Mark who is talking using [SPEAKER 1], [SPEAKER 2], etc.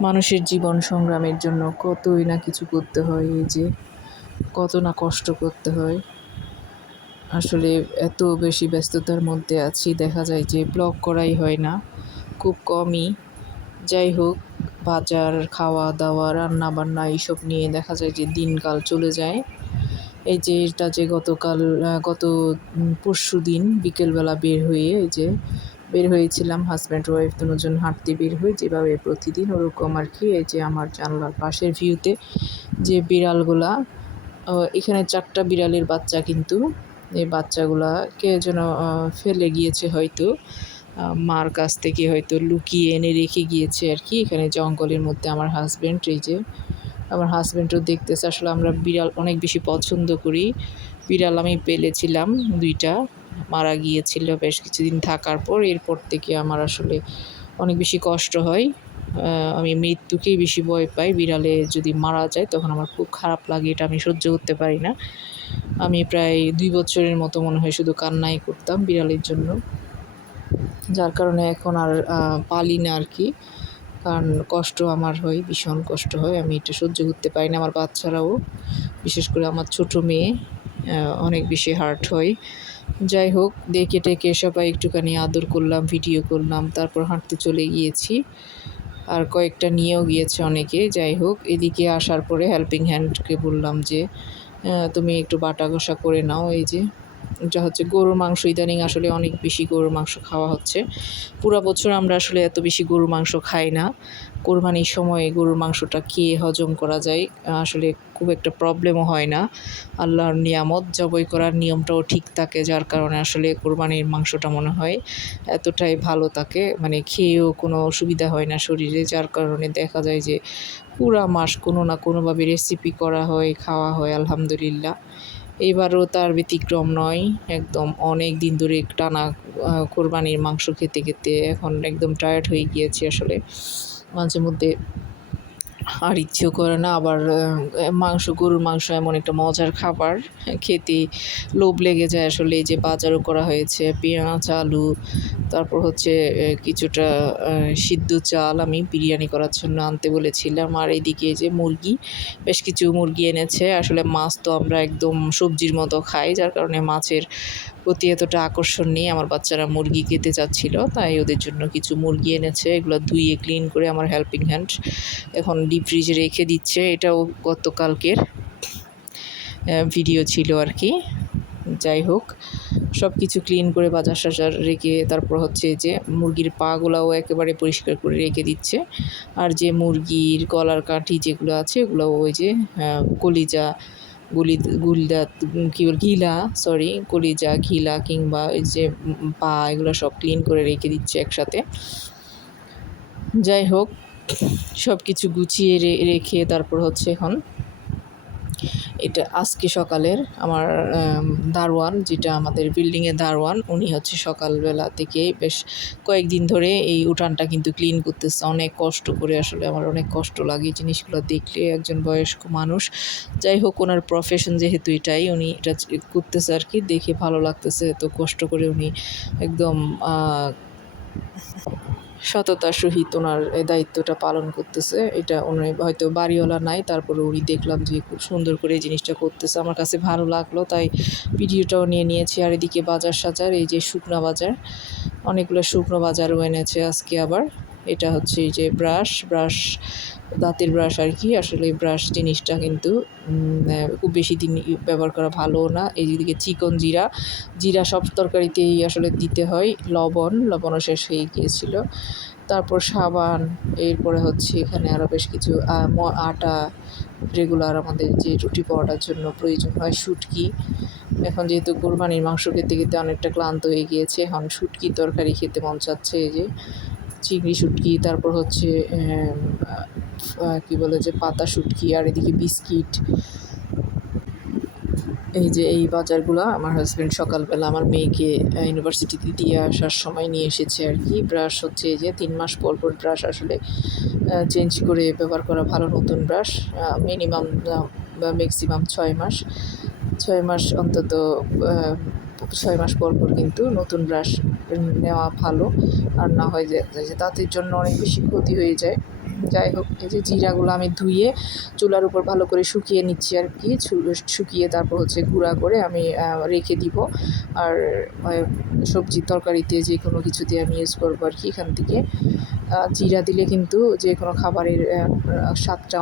[SPEAKER 1] মানুষের জীবন সংগ্রামের জন্য কতই না কিছু করতে হয়, এই যে কত না কষ্ট করতে হয়। আসলে এত বেশি ব্যস্ততার মধ্যে আছি, দেখা যায় যে ব্লগ করাই হয় না, খুব কমই। যাই হোক, বাজার খাওয়া দাওয়া রান্না বান্না এইসব নিয়ে দেখা যায় যে দিনকাল চলে যায়। এই যে এটা যে গতকাল গত পরশু দিন বিকেলবেলা বের হয়ে এই যে বের হয়েছিলাম হাজব্যান্ড ওয়াইফ দুজন হাঁটতে বের হয়ে যেভাবে প্রতিদিন ওরকম আর কি, এই যে আমার জানলার পাশের ভিউতে যে বিড়ালগুলা এখানে চারটা বিড়ালের বাচ্চা কিন্তু, এই বাচ্চাগুলাকে যেন ফেলে গিয়েছে হয়তো মার কাছ থেকে হয়তো লুকিয়ে এনে রেখে গিয়েছে আর কি, এখানে জঙ্গলের মধ্যে আমার হাজব্যান্ড এই যে আমার হাজব্যান্ডও দেখতেছে, আসলে আমরা বিড়াল অনেক বেশি পছন্দ করি, বিড়াল আমি পেলেছিলাম দুইটা মারা গিয়েছিল বেশ কিছুদিন থাকার পর। এরপর থেকে আমার আসলে অনেক বেশি কষ্ট হয়। আমি মৃত্যুকেই বেশি ভয় পাই। বিড়ালে যদি মারা যায় তখন আমার খুব খারাপ লাগে, এটা আমি সহ্য করতে পারি না। আমি প্রায় দুই বছরের মতো মনে হয় শুধু কান্নাই করতাম বিড়ালের জন্য। যার কারণে এখন আর পালি না আর কি। কারণ কষ্ট আমার হয়, ভীষণ কষ্ট হয়। আমি এটা সহ্য করতে পারি না আমার বাচ্চারাও। বিশেষ করে আমার ছোট মেয়ে অনেক বেশি হার্ট হয়। যাই হোক, দেখে টেকে সবাই একটুখানি আদর করলাম, ভিডিও করলাম, তারপর হাঁটতে চলে গিয়েছি। আর কয়েকটা নিয়েও গিয়েছে অনেকে, যাই হোক, এদিকে আসার পরে হেল্পিং হ্যান্ডকে বললাম যে তুমি একটু বাটা ঘষা করে নাও, এই যে যা হচ্ছে গরুর মাংস, ইদানিং আসলে অনেক বেশি গরুর মাংস খাওয়া হচ্ছে। পুরা বছর আমরা আসলে এত বেশি গরুর মাংস খাই না। কোরবানির সময় গরুর মাংসটা খেয়ে হজম করা যায়, আসলে খুব একটা প্রবলেমও হয় না। আল্লাহর নিয়ামত, জবাই করার নিয়মটাও ঠিক থাকে, যার কারণে আসলে কোরবানির মাংসটা মনে হয় এতটাই ভালো থাকে। মানে খেয়েও কোনো অসুবিধা হয় না শরীরে, যার কারণে দেখা যায় যে পুরা মাস কোনো না কোনোভাবে রেসিপি করা হয়, খাওয়া হয়, আলহামদুলিল্লাহ। এবারও তার ব্যতিক্রম নয়, একদম অনেক দিন ধরে টানা কোরবানির মাংস খেতে খেতে এখন একদম টায়ার্ড হয়ে গিয়েছি আসলে। মাঝে মধ্যে আর ইচ্ছেও করে না। আবার মাংস, গরুর মাংস এমন একটা মজার খাবার খেতে লোভ লেগে যায় আসলে। এই যে বাজারও করা হয়েছে, পেঁয়াজ, আলু, তারপর হচ্ছে কিছুটা সিদ্ধ চাল আমি বিরিয়ানি করার জন্য আনতে বলেছিলাম। আর এদিকে যে মুরগি, বেশ কিছু মুরগি এনেছে। আসলে মাছ তো আমরা একদম সবজির মতো খাই, যার কারণে মাছের প্রতি এতটা আকর্ষণ নেই। আমার বাচ্চারা মুরগি খেতে চাচ্ছিল, তাই ওদের জন্য কিছু মুরগি এনেছে। এগুলো ধুয়ে ক্লিন করে আমার হেল্পিং হ্যান্ড এখন ডিপ ফ্রিজে রেখে দিচ্ছে। এটাও গতকালকের ভিডিও ছিল আর কি যাই হোক সব কিছু ক্লিন করে বাজার সাজার রেখে তারপর হচ্ছে যে মুরগির পাগুলাও একেবারে পরিষ্কার করে রেখে দিচ্ছে। আর যে মুরগির গলার কাঠি যেগুলো আছে ওগুলো ওই যে কলিজা গুলি, গুলদা, কী বল ঘিলা সরি কলিজা ঘিলা কিংবা ওই যে পা, এগুলো সব ক্লিন করে রেখে দিচ্ছে একসাথে। যাই হোক সব কিছু গুছিয়ে রেখে তারপর হচ্ছে এখন এটা আজকে সকালের আমার আম, দারোয়ান যেটা আমাদের বিল্ডিংয়ে দারোয়ান উনি হচ্ছে সকালবেলা থেকে বেশ কয়েকদিন ধরে এই উঠানটা কিন্তু ক্লিন করতেছে। অনেক কষ্ট করে আসলে আমার অনেক কষ্ট লাগে জিনিসগুলো দেখলে একজন বয়স্ক মানুষ। যাই হোক ওনার প্রফেশন যেহেতু এটাই উনি এটা করতেছে আর কি দেখে ভালো লাগতেছে। এত কষ্ট করে উনি একদম সততার সহিত ওনার দায়িত্বটা পালন করতেছে। এটা ওনার হয়তো বাড়িওয়ালা নাই, তারপরে উনি দেখলাম যে খুব সুন্দর করে এই জিনিসটা করতেছে। আমার কাছে ভালো লাগল, তাই ভিডিওটাও নিয়ে নিয়েছি। আর এদিকে বাজার সাজার, এই যে শুকনো বাজার, অনেকগুলো শুকনো বাজারও এনেছে আজকে আবার। এটা হচ্ছে যে ব্রাশ ব্রাশ, দাঁতের ব্রাশ আর কি। আসলে ব্রাশ জিনিসটা কিন্তু খুব বেশি দিন ব্যবহার করা ভালো না। এই দিকে চিকন জিরা জিরা সব তরকারিতেই আসলে দিতে হয়। লবণ, লবণও শেষ হয়ে গিয়েছিল। তারপর সাবান, এরপরে হচ্ছে এখানে আরও বেশ কিছু আটা রেগুলার আমাদের যে রুটি পরোটার জন্য প্রয়োজন হয়, শুটকি। এখন যেহেতু কোরবানির মাংস খেতে খেতে অনেকটা ক্লান্ত হয়ে গিয়েছে, এখন শুটকি তরকারি খেতে মন চাচ্ছে এই যে। চিংড়ি শুটকি, তারপর হচ্ছে কি বলে যে পাতা শুটকি, আর এদিকে বিস্কিট। এই যে এই বাজারগুলো আমার হাজব্যান্ড সকালবেলা আমার মেয়েকে ইউনিভার্সিটিতে দিয়ে আসার সময় নিয়ে এসেছে আর কি। ব্রাশ হচ্ছে এই যে তিন মাস পর পর ব্রাশ আসলে চেঞ্জ করে ব্যবহার করা ভালো নতুন ব্রাশ মিনিমাম বা ম্যাক্সিমাম ছয় মাস। ছয় মাস অন্তত ছয় মাস পর পর কিন্তু নতুন ব্রাশ নেওয়া ভালো। আর না হয় যে দাঁতের জন্য অনেক বেশি ক্ষতি হয়ে যায়। যাই হোক, এই যে জিরাগুলো আমি ধুয়ে চুলার উপর ভালো করে শুকিয়ে নিচ্ছি আর কি। শুকিয়ে তারপর হচ্ছে গুঁড়া করে আমি রেখে দিব। আর সবজি তরকারিতে যে কোনো কিছুতে আমি ইউজ করব আর কি এখান থেকে। জিরা দিলে কিন্তু যে কোনো খাবারের স্বাদটা